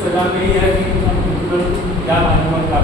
सजा नहीं है कि क्या माध्यम का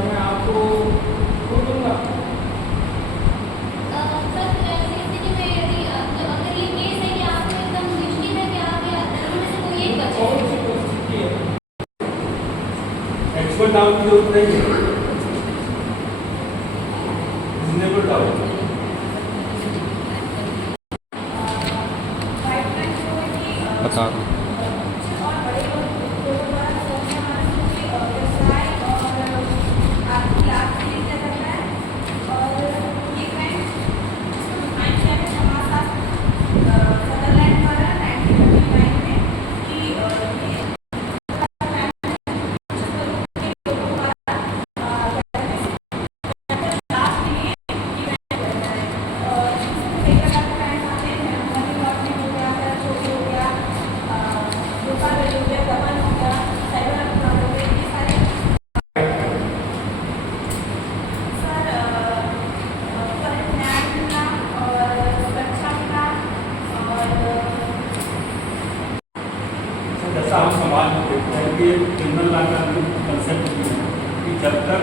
तो मैं आपको बोल दूँगा। सर ऐसी स्थिति में यदि अगर ये केस है कि आपको एकदम निश्चित है कि आपके धर्म में से कोई एक बचे, कौन सी परिस्थिति है? एक्सपर्ट डाउट की जरूरत नहीं है, रिजनेबल डाउट। बता जैसा हम समाज में देखते हैं कि क्रिमिनल लॉ का कंसेप्ट भी है कि जब तक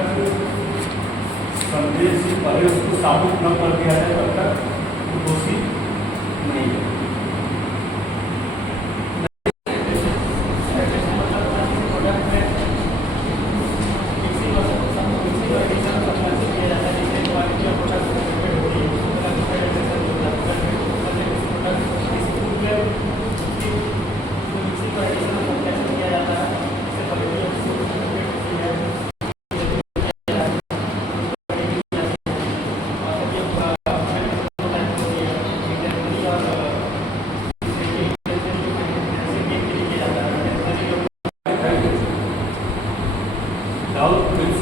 संदेश से पहले उसको साबित न कर दिया जाए तब तक वो दोषी नहीं है।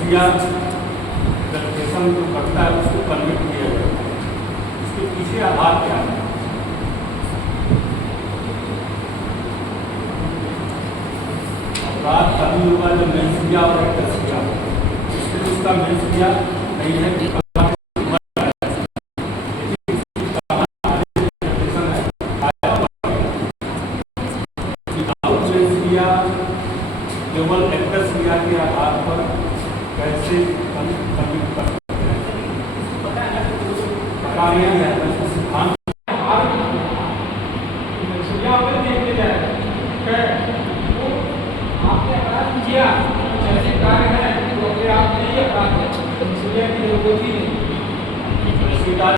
या रेशन जो करता है उसको परमिट किया जाए, इसके पीछे आधार क्या है? अपराध तभी होगा जब मेंस किया और एक्टर्स किया, इसलिए उसका मेंस किया नहीं है कि केवल एक्टर्स किया के आधार पर कैसे कमिट कर सकते हैं? सिद्धांत आपने अपराध किया, जैसे कार्य है तो फिर आप नहीं अपराध है, सुनिया की जरूरत ही नहीं स्वीकार।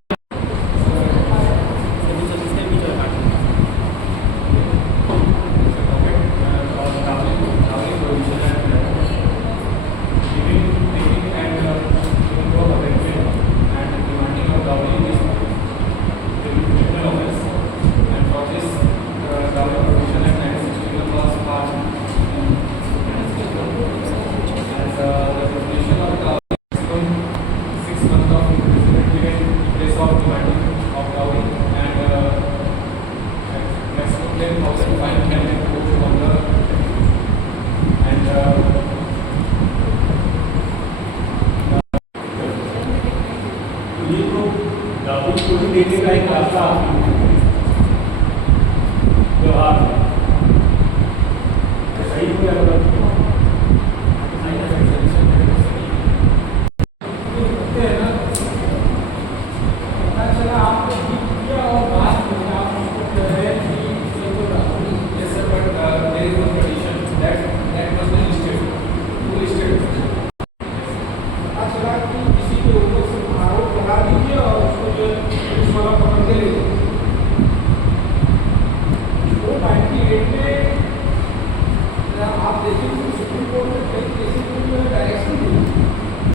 देने का एक रास्ता व्यवहार सही हो गया। किसी के ऊपर